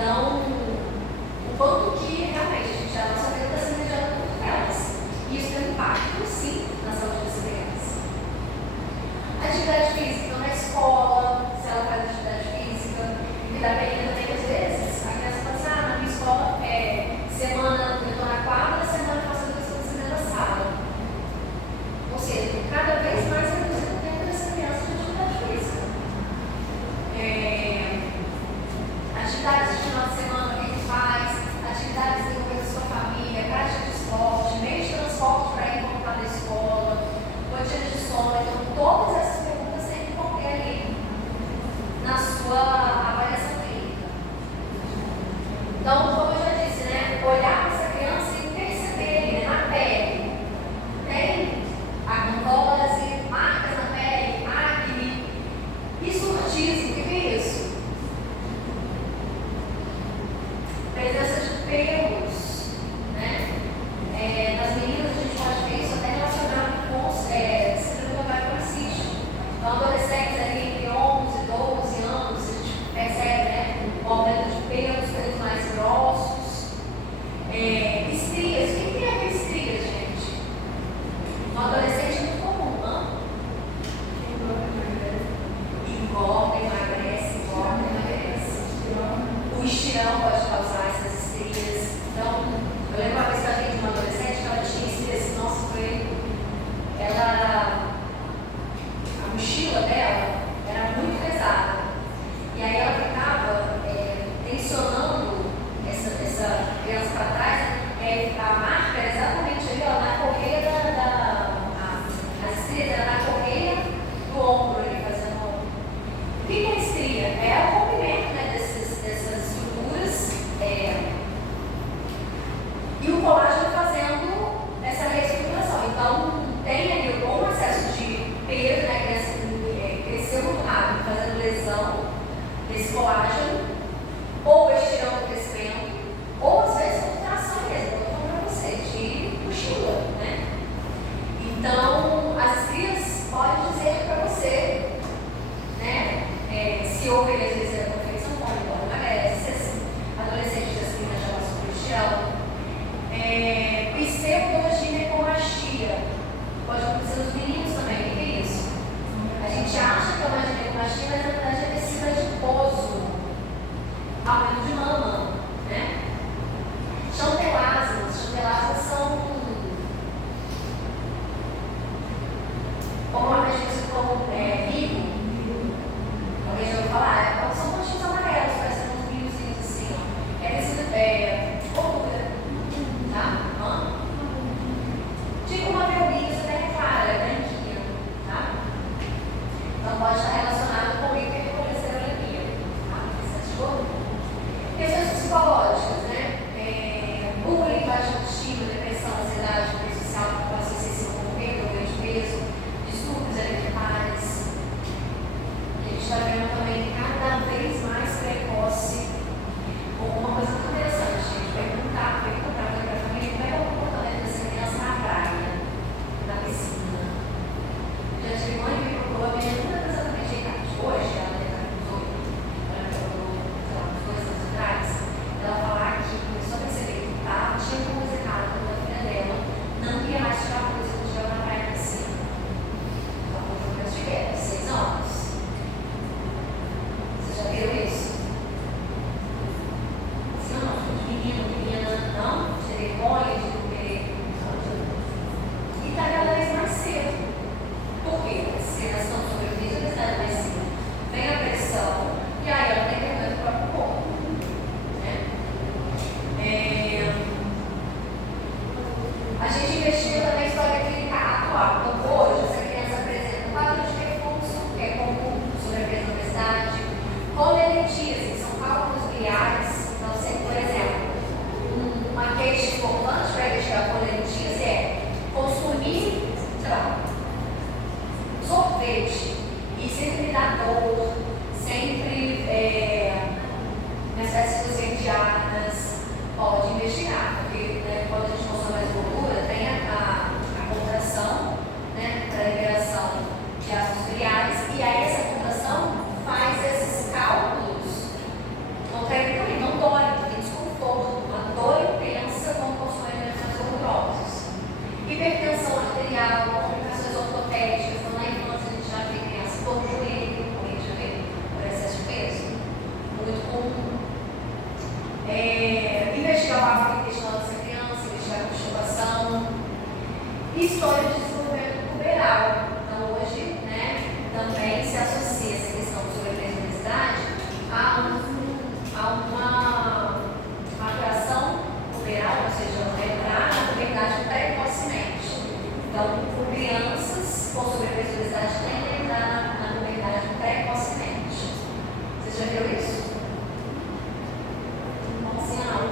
Então, o quanto que realmente a gente, a nossa vida está sendo mediada por elas. E isso tem um impacto, sim, na saúde das crianças. Atividade física na escola, se ela faz atividade física, e da menina também, às vezes, a criança fala assim, na minha escola semana eu estou na quadra, semana eu faço educação física na sala. Ou seja, cada vez mais reduzindo o tempo dessa criança de atividade física. Atividades de final de semana que ele faz, atividades envolvendo a sua família, prática de esporte, meio de transporte para ir voltar da escola, rotina de sono. Então, todas essas perguntas sempre vão ter ali na sua avaliação clínica. Então, como eu já disse, né, olhar para essa criança e perceber, né, na pele, tem acantose, marcas na pele, acne, hirsutismo, o que é isso? Presença de pelos, né? Nas meninas a gente pode ver isso até relacionado com síndrome do ovário policístico. Então, adolescentes ali entre 11 e 12 anos, a gente percebe, né, o aumento de pelos mais grossos. Estrias, o que tem a ver estrias, gente? No adolescente é muito comum, não? Engorda, emagrece, engorda, emagrece. O estirão pode causar essas estrias. Então, eu lembro uma vez que eu atendi uma adolescente que ela tinha estrias, nossa, a mochila dela era muito pesada. E aí ela ficava tensionando essa criança para trás, a marca era exatamente ali, ó, na correia as estrias eram na correia do ombro, ali, fazendo ombro. O que é estria? É o rompimento, né, dessas estruturas e o colágeno fazendo essa reestruturação. Então, tem ali ou um excesso de peso, né, a criança cresceu muito rápido, fazendo lesão desse colágeno, ou estirando o crescimento, ou às vezes contração mesmo, eu estou falando para você, de mochila, né? Então, as estrias podem dizer para você, né, se houve às vezes a confecção com a emagrece, se assim, adolescente das crianças já passou por estirão. Pseudoginecomastia pode acontecer nos meninos também, o que é isso? A gente acha que é uma ginecomastia, mas na verdade é descida adiposo, aumento de mama, né? Chantelasmas são como a gente como milho. Alguém já ouviu falar? São pontinhos amarelos, parecendo uns milhozinhos assim, ó. Gordura, tá? Tipo uma vermelha, isso é clara, branquinha, tá? Então pode estar relacionado com hipercolesterolemia, tá? Excesso de gordura. Questões psicológicas, né? Bullying, baixa autoestima, depressão, ansiedade, crise social, preocupação excessiva com o peso, ganho de peso, distúrbios alimentares. A gente está vendo também cada vez mais precoce. Uma coisa muito interessante, gente, perguntar para a família como é o comportamento dessa criança na praia, na piscina. Já tive mãe que me procurou, a menina não é exatamente a idade. Hoje, ela deve estar com 18, ela me procurou, sei lá, uns 2 anos atrás. Ela falar que começou a perceber que tinha uma coisa errada quando a filha dela não queria mais tirar a coisa quando chegava na praia na piscina. Ela foi para o de 6 anos. Vocês já viram isso? Investigar o hábito intestinal dessa criança, investigar a constipação. História de desenvolvimento puberal. Então, hoje, né, também se associa essa questão sobre a obesidade a uma maturação puberal, ou seja, entrar na puberdade precocemente. Então, por crianças com sobrepeso e obesidade tendem a entrar na puberdade precocemente. Você já viu isso? Sim ou não?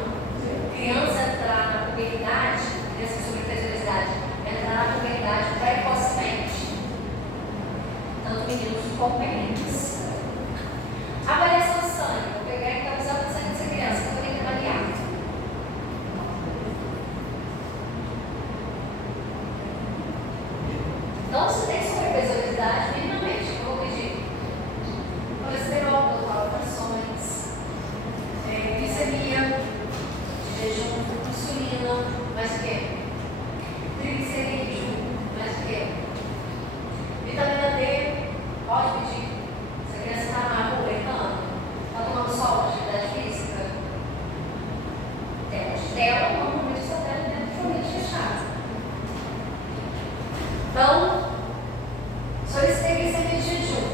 Criança entrar na puberdade, criança com sobrepeso e obesidade, entrar na puberdade precocemente. Tanto meninos como meninas. Avaliação de sangue. Vou pegar aqui a visão de sangue dessa criança, que eu vou ter que avaliar. Então, se tem sobrepeso e obesidade, minimamente, eu vou pedir colesterol, palpitações, glicemia, jejum, insulina, mais o quê? Triglicerídeo, mais o quê? Vitamina D, pode pedir. Se a criança está na rua brincando, está tomando sol, atividade física, tela, normalmente essa tela é dentro de um ambiente fechado. Então, solicitei glicemia de jejum.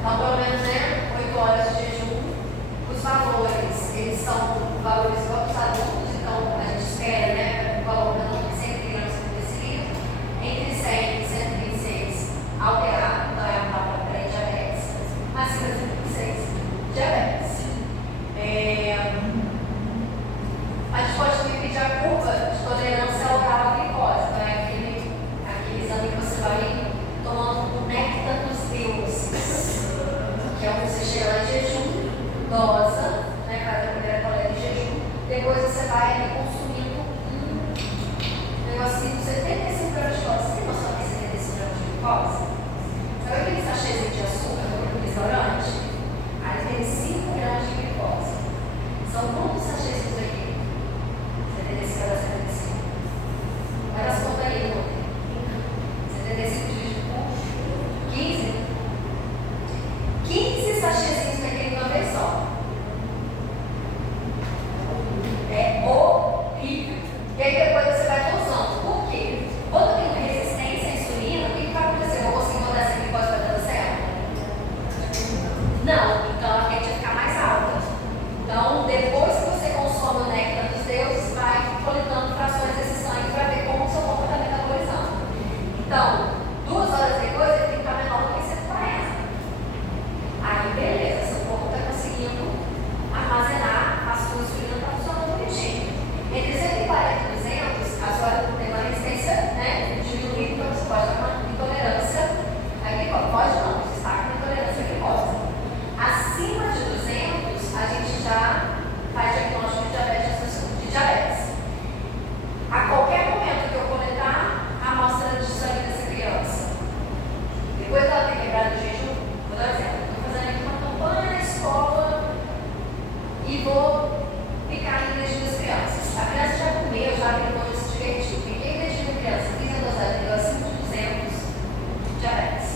Então, pelo menos, 8 horas de jejum. Os valores, eles são valores próprios adultos, então a gente espera, o valor de 100 gramas por decilitro, entre 100 e 126 alterado, então é a palavra pré-diabetes, acima de 126, diabetes. A gente pode também pedir a curva de tolerância oral à glicose, então é aquele exame que você vai tomando o néctar dos deuses, que é o que você chega lá de jejum, dosa, né, faz a primeira coleta de jejum, depois você vai consumindo um negocinho de 75 gramas de glicose. Você tem noção que é 75 gramas de glicose? Sabe aquele sachêzinho de açúcar no restaurante? Aí tem 5 gramas de glicose. São quantos sachêzinhos aqui? 75 cada 75. Vai dar as contas aí, irmão. 75 dividido por 15. 15 sachêzinhos naquele de uma vez só. É horrível. E aí depois você vai dosando. Por quê? Quando eu tenho resistência à insulina, o que vai acontecer? Eu vou conseguir botar essa glicose para dentro da célula? Não. Então ela tende a ficar mais alta. Então, depois que você consome o néctar dos deuses, vai coletando frações desse sangue para ver como o seu corpo está metabolizando. Então, 2 horas depois, ele tem que estar menor do que 140. Aí, beleza, seu corpo está conseguindo armazenar a sua insulina, está funcionando bonitinho. Entre 140 e 200, a sua tem uma resistência, né, diminuída, então você pode estar com intolerância à glicose. Pode não, você está com intolerância à glicose. Acima de 200, a gente já faz diagnóstico de diabetes. A qualquer momento que eu coletar a amostra de sangue dessa criança, depois dela ter quebrado o jejum, vou dar um exemplo. Estou fazendo aqui uma campanha na escola e vou ficar dirigindo as crianças. A criança já comeu, já brincou, já se divertiu. Fiquei dirigindo a criança, fiz a dosagem dela acima de 200, diabetes.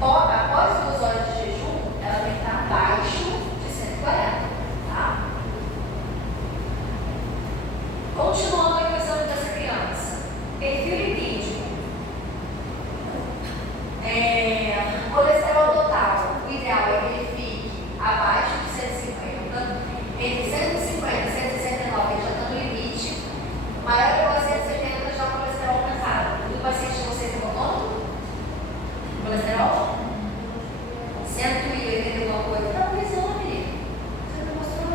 Após 2 horas de jejum, ela tem que estar abaixo de 140, tá? Continuando aqui o exame dessa criança. Perfil lipídico. Colesterol total. O ideal é que ele fique abaixo de 150. Entre 150 e 169 ele já está no limite. Maior ou igual a 170 já o colesterol aumentado. O paciente de vocês é quanto? Colesterol? 180 e alguma coisa. Tá no exame. Você não mostrou?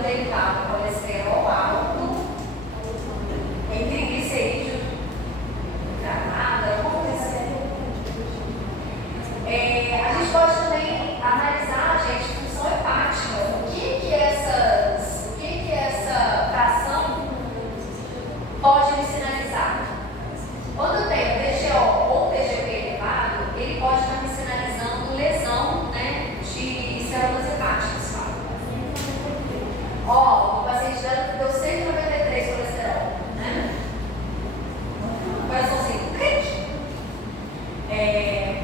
óleo delicado, colesterol alto, em triglicerídeo, granada, como assim? A gente pode também analisar, gente, função hepática. O que essa fração pode me sinalizar? Quando eu tenho TGO ou TGP elevado, ele pode estar me sinalizando lesão, né, de células hepáticas. Ó, o paciente dela deu 193 colesterol, né? Coraçãozinho, clique.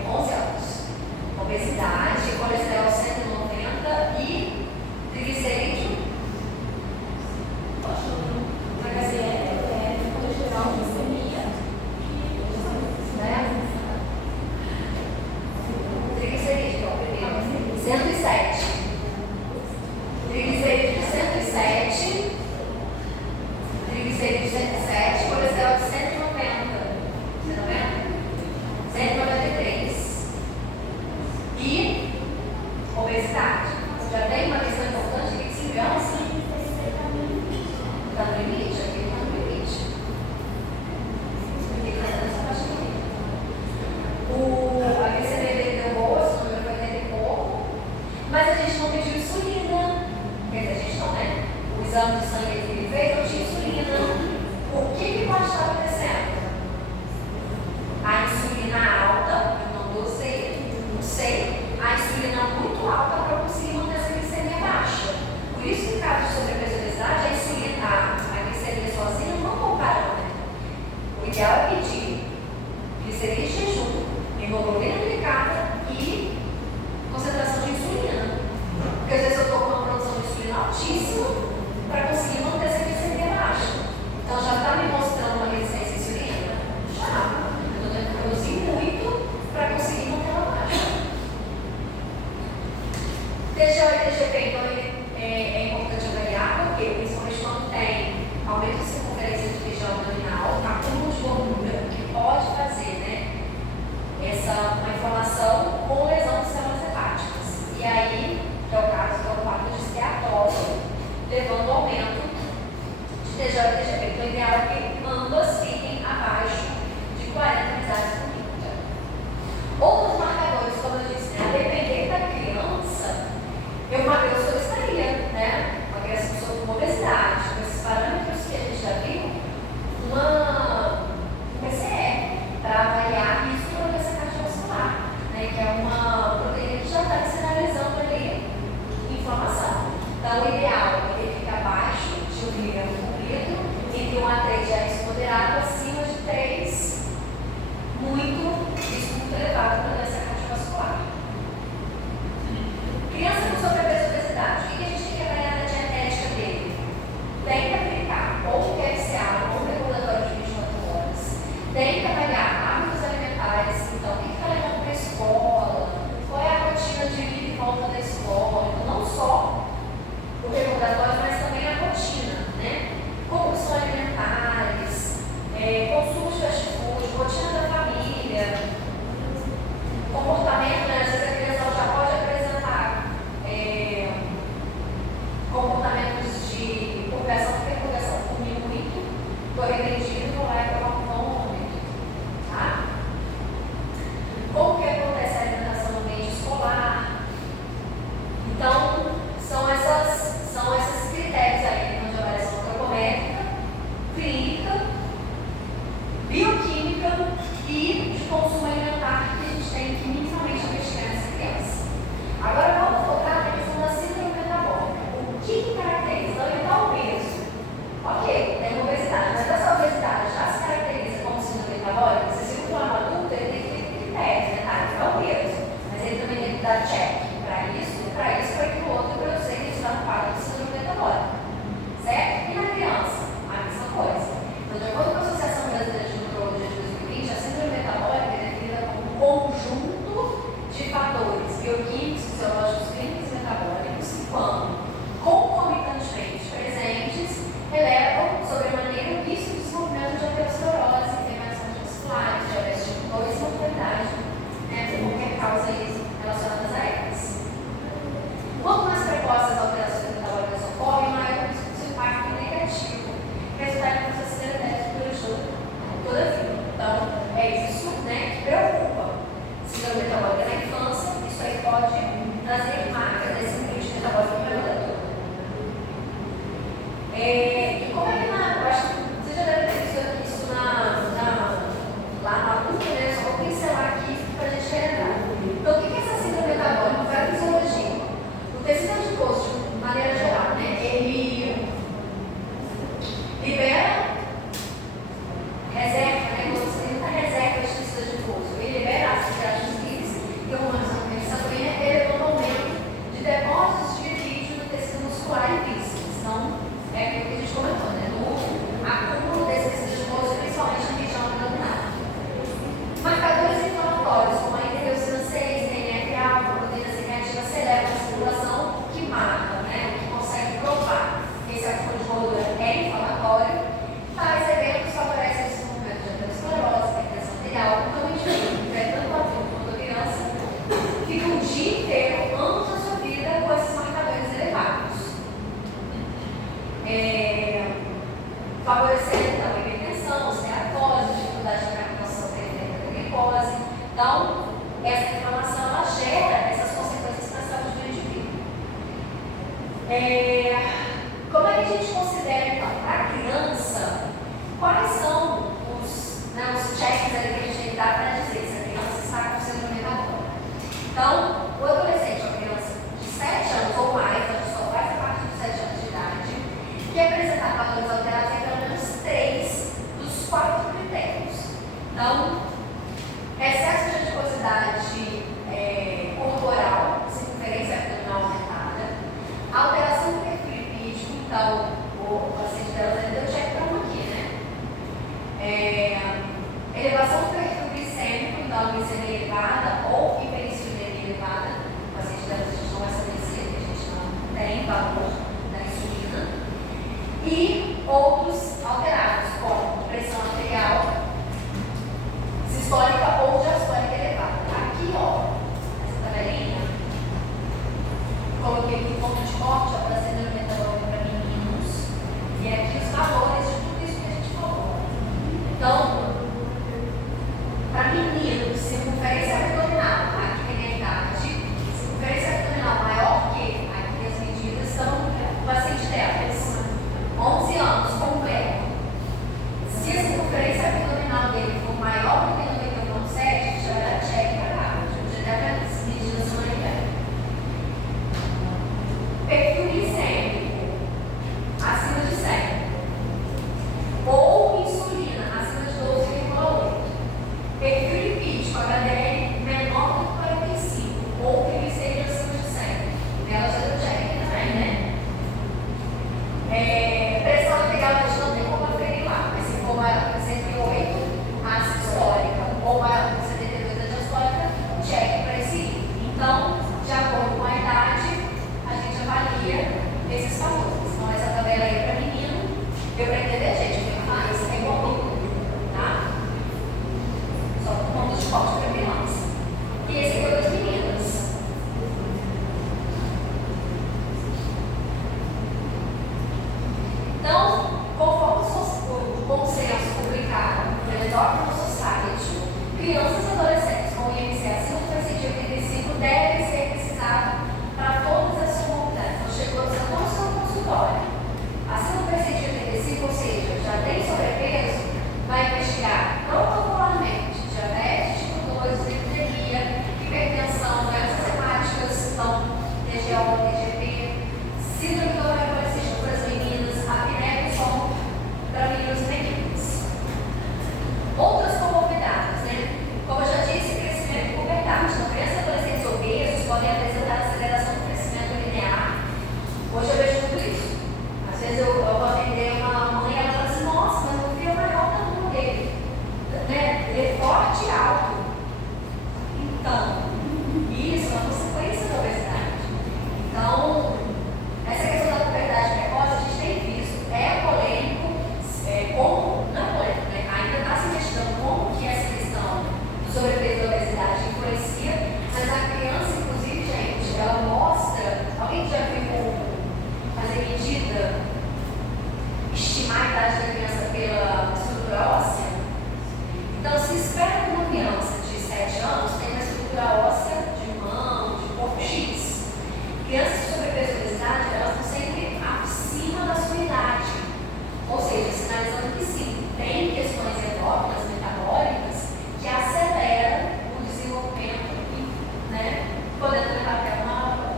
11 anos. Obesidade, colesterol 190 e triglicerídeo. Triglicerídeo, ó, primeiro. 107. Triglicerídeo de 107. Triglicerídeo de 107. Colesterol de 190. 193. E obesidade. Já tem uma questão importante aqui de segurança. Está no limite? Aqui está no limite. Tem que fazer essa parte aqui. A glicemia dele deu boa, esse número foi 80 e pouco. Mas a gente não pediu insulina. Quer dizer, a gente não, né? O exame de sangue que ele fez não tinha insulina. O que pode estar acontecendo? A insulina alta, eu não sei, a insulina muito alta para conseguir manter essa glicemia baixa. Por isso que, em caso de sobrepeso e obesidade, a glicemia sozinha não é um parâmetro. O ideal é pedir glicemia de jejum, hemoglobina glicada e concentração de insulina. Porque às vezes eu estou com uma produção de insulina altíssima para conseguir manter essa glicemia baixa. Então já está me mostrando uma resistência à insulina? Já. Eu estou tendo que produzir muito para conseguir manter ela baixa. TGO e TGP, então, é importante avaliar, porque principalmente quando tem aumento de circunferência de região abdominal, acúmulo de gordura, que pode fazer, né, uma inflamação com lesão de células hepáticas. E aí, que é o caso do quadro de esteatose, levando ao aumento de TGO e TGP. Então, o ideal é que ambas fiquem abaixo de 40 unidades por minuto. Outros marcadores, como eu disse, né, a depender da criança, eu solicitaria, né, uma criança com obesidade, com esses parâmetros que a gente já viu, um PCR para avaliar risco de doença cardiovascular, né, que é uma proteína que já está sinalizando ali inflamação. Então, o ideal é ele ficar abaixo de 1 miligrama por litro, entre 1 a 3 já é risco moderado, acima de 3, risco muito elevado para doença cardiovascular. Criança com sobrepeso e obesidade, o que a gente tem que avaliar na dietética dele? Tem que aplicar ou PSA ou regulatório de 24 horas. Tem que avaliar hábitos alimentares, então o que está levando para a escola, qual é a rotina de ida e volta da escola, então não só o regulatório, mas também a rotina, né? Como são alimentares, consumo de fast food, rotina da família, comportamento, né? Às vezes a criança já pode apresentar gravíssimos. Então, é aquilo que a gente comentou, né? No acúmulo desses estímulos, principalmente na região abdominal. Marcadores inflamatórios, como a interleucina 6, TNF-alfa, proteína C reativa, aceleram a circulação, que marca, né? Que consegue provar que esse acúmulo de gordura é inflamatório. Tais eventos favorecem o desenvolvimento de aterosclerose, hipertensão arterial. Então, a gente vê, tanto o adulto quanto a criança, fica um dia inteiro, anos da sua vida, com esses marcadores elevados. Favorecendo então a hipertensão, esteatose, dificuldade de captação perfeita da glicose. Então, essa inflamação ela gera essas consequências para a saúde do indivíduo. Como é que a gente considera, então, para a criança, quais são os checks ali que a gente tem que dar para dizer se a criança está com síndrome metabólica? Então, o adolescente, uma criança de 7 anos ou mais, a gente só faz a partir de 7 anos de idade, que apresentar valores alterados em pelo menos 3 dos 4 critérios. Então, excesso de adiposidade corporal, circunferência abdominal aumentada, alteração do perfil lipídico, então, o paciente dela deu check para um aqui, né? Elevação do perfil glicêmico, então, a glicemia elevada ou hiperinsulinemia elevada, o paciente dela a gente não vai saber se a gente não tem valor da insulina. E outros alterados, como pressão arterial, sistólica ou diastólica elevada. Aqui, ó, essa tabelinha, coloquei aqui ponto de corte para síndrome metabólica para meninos. E aqui os valores de tudo isso que a gente falou. Então, para meninos, circunferência abdominal, aqui tem a idade, circunferência abdominal maior que aqui as medidas estão no paciente delas. 11 anos, completo. Se a circunferência abdominal dele for maior do que 91,7, já vai dar check para cá. Já deve as medidas semana que vem. Perfil glicêmico acima de 100. Ou insulina acima de 12,8. Perfil lipídico, HDL menor do que 45. Ou triglicéridos acima de 100. Ela já deu check aqui também, né? Pressão arterial a gente não tem como aferir lá, mas se for maior que 108, a sistólica, ou maior que 72 a diastólica, check para esse item. Então, de acordo com a idade, a gente avalia esses valores. Então, essa tabela aí para menino, eu para entender, gente, eu tenho mais, é igual, tá? Só com pontos de corte para criança. E esse aqui é das meninas. Então, conforme o consenso publicado pela Endocrine Society, crianças e adolescentes com IMC acima do paciente 85 devem ser pesquisados para todas as suas comunidades. Então, chegou no seu consultório, acima do paciente 85, ou seja, já tem sobrepeso, vai investigar protocolarmente diabetes tipo 2, dislipidemia, hipertensão, doenças hepáticas, então, TGO, TGP, síndrome do ovário policístico para as meninas, apneia do sono para meninos e meninas. Outras comorbidades, né? Como eu já disse, crescimento e puberdade. Então, crianças e adolescentes obesos podem apresentar aceleração do crescimento linear. Hoje eu vejo tudo isso. Às vezes eu vou atender uma mãe e ela fala assim, nossa, mas o filho é maior que o tamanho dele. Né? Ele é forte e alto. Então, isso é uma consequência da obesidade. Então, essa questão da puberdade precoce, a gente tem visto, é polêmico, como, não é polêmico, né? Ainda está se investigando como que essa questão do sobrepeso e da obesidade influencia, mas a criança, inclusive, gente, ela mostra, alguém já viu fazer medida, estimar a idade da criança pela estrutura óssea? Então, se espera que uma criança de 7 anos tenha uma estrutura óssea de mão, de corpo X. Crianças com sobrepeso e obesidade, elas estão sempre acima da sua idade. Ou seja, sinalizando que sim, tem questões endócrinas, metabólicas, que aceleram o desenvolvimento e, né, podendo levar até uma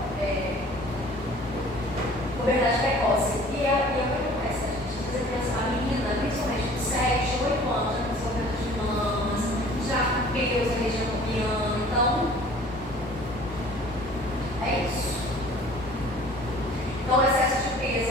puberdade precoce. E é o que acontece, né, gente? Às vezes a criança, a menina, principalmente de 7, 8 anos, já com desenvolvimento de mamas, já perdeu a região pubiana, então, é isso. Então, o excesso de peso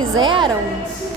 fizeram